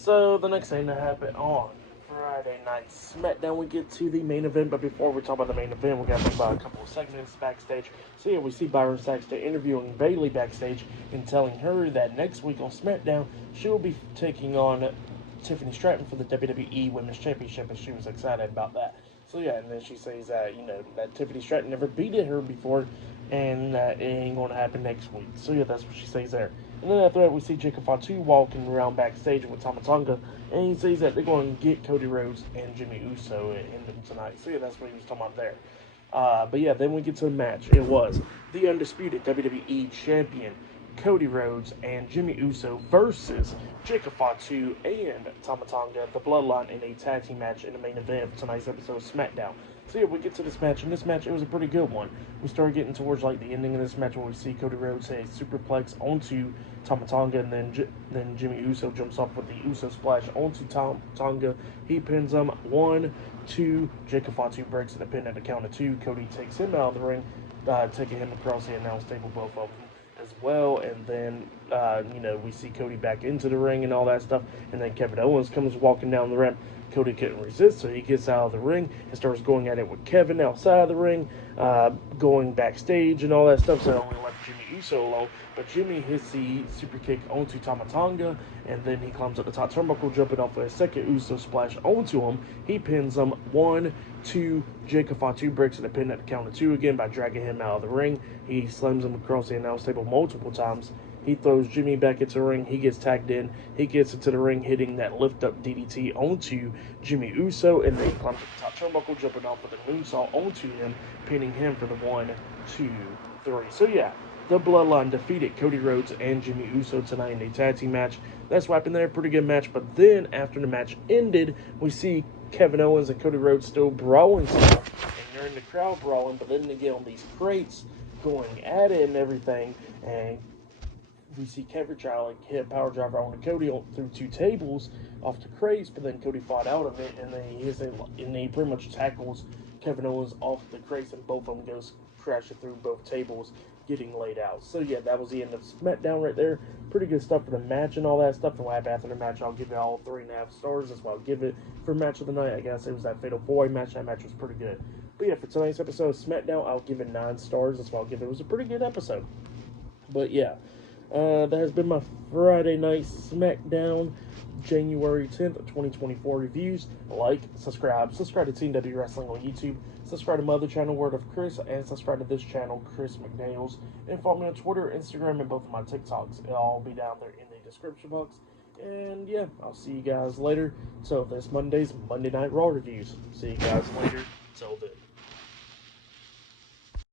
So the next thing that happened on Friday Night SmackDown, we get to the main event. But before we talk about the main event, we got to talk about a couple of segments backstage. So yeah, we see Byron Saxton interviewing Bayley backstage and telling her that next week on SmackDown she will be taking on Tiffany Stratton for the WWE Women's Championship, and she was excited about that. So yeah, and then she says that that Tiffany Stratton never beaten her before, and that it ain't going to happen next week. So yeah, that's what she says there. And then after that, we see Jacob Fatu walking around backstage with Tonga, and he says that they're going to get Cody Rhodes and Jimmy Uso in them tonight. So yeah, that's what he was talking about there. But yeah, then we get to the match. It was the Undisputed WWE Champion Cody Rhodes and Jimmy Uso versus Jacob Fatu and Tonga, the Bloodline, in a tag team match in the main event of tonight's episode of SmackDown. So yeah, we get to this match, and this match, it was a pretty good one. We started getting towards like the ending of this match when we see Cody Rhodes hit a superplex onto Tonga, and then Jimmy Uso jumps off with the Uso splash onto Tonga. He pins him 1, 2. Jacob Fatu breaks in the pin at the count of 2. Cody takes him out of the ring, taking him across the announce table, both of them as well. And then we see Cody back into the ring and all that stuff, and then Kevin Owens comes walking down the ramp. Cody couldn't resist, so he gets out of the ring and starts going at it with Kevin outside of the ring, going backstage and all that stuff. So it only left Jimmy Uso alone, but Jimmy hits the super kick onto Tonga, and then he climbs up the top turnbuckle, jumping off with a second Uso splash onto him. He pins him 1, 2. Jacob Fatu breaks in the pin at the count of 2 again by dragging him out of the ring. He slams him across the announce table multiple times. He throws Jimmy back into the ring. He gets tagged in. He gets into the ring, hitting that lift-up DDT onto Jimmy Uso, and then he climbs up the top turnbuckle, jumping off with a moonsault onto him, pinning him for the 1, 2, 3. So yeah, the Bloodline defeated Cody Rhodes and Jimmy Uso tonight in a tag team match. That's what happened there. Pretty good match. But then, after the match ended, we see Kevin Owens and Cody Rhodes still brawling stuff, and they're in the crowd brawling, but then they get on these crates going at it and everything, and we see Kevin try to hit a power driver on Cody through 2 tables off the crates, but then Cody fought out of it, and then he pretty much tackles Kevin Owens off the crates, and both of them goes crashing through both tables, getting laid out. So yeah, that was the end of SmackDown right there. Pretty good stuff for the match and all that stuff. And what happened after the match, I'll give it all 3.5 stars. That's what I'll give it for match of the night. I guess it was that Fatal 4-Way match. That match was pretty good. But yeah, for tonight's episode of SmackDown, I'll give it 9 stars. That's what I'll give it. It was a pretty good episode. But yeah. That has been my Friday Night SmackDown January 10th, 2024 reviews. Like, subscribe to Team W Wrestling on YouTube, subscribe to my other channel, Word of Chris, and subscribe to this channel, Chris McDaniels, and follow me on Twitter, Instagram, and both of my TikToks. It'll all be down there in the description box. And yeah, I'll see you guys later. So this Monday's Monday Night Raw reviews. See you guys later. Till then.